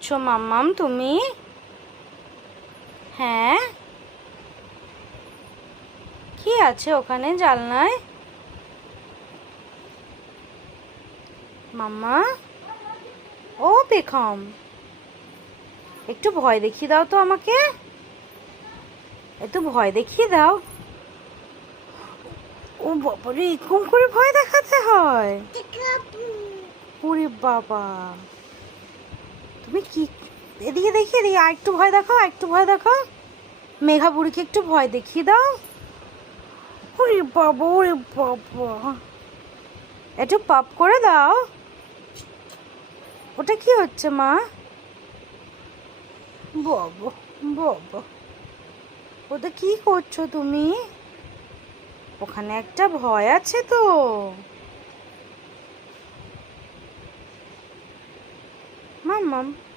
করছো মাম্মাম তুমি? হ্যাঁ, কি আছে ওখানে জানলায়? মাম্মা, ও বেগম, একটু ভয় দেখিয়ে দাও তো আমাকে। একটু ভয় দেখিয়ে দাও। ও বাবারে, এরকম করে ভয় দেখাতে হয়? ওরে বাবা, তুমি কি, এদিকে দেখিয়ে দিই, আর একটু ভয় দেখাও, আর একটু ভয় দেখাও। মেঘা বুড়িকে একটু ভয় দেখিয়ে দাও। ওরে বাবা, ওরে বাবা, একটু পাপ করে দাও। ওটা কি হচ্ছে মা? বাবা, বাবা, ওটা কি করছো তুমি? ওখানে একটা ভয় আছে তো। মাম্মাম,